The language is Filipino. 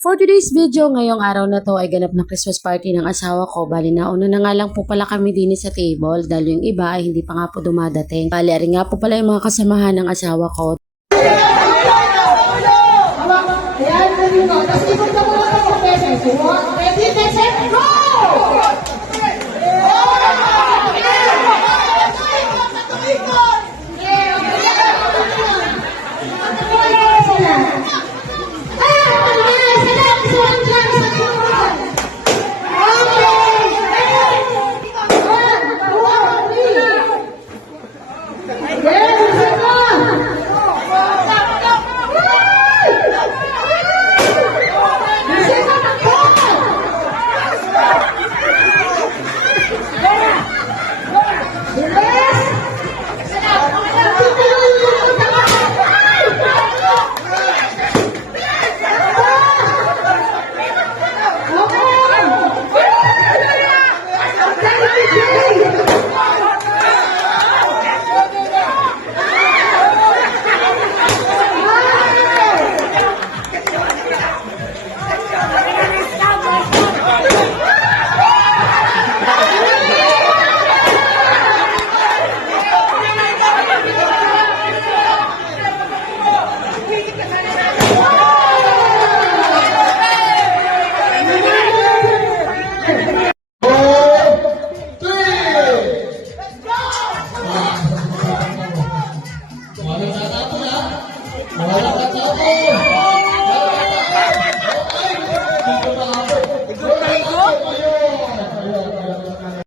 For today's video, ngayong araw na to ay ganap na Christmas party ng asawa ko. Bali nauna na nga lang po pala kami din sa table dahil yung iba ay hindi pa nga po dumadating. Bali rin nga po pala yung mga kasamahan ng asawa ko.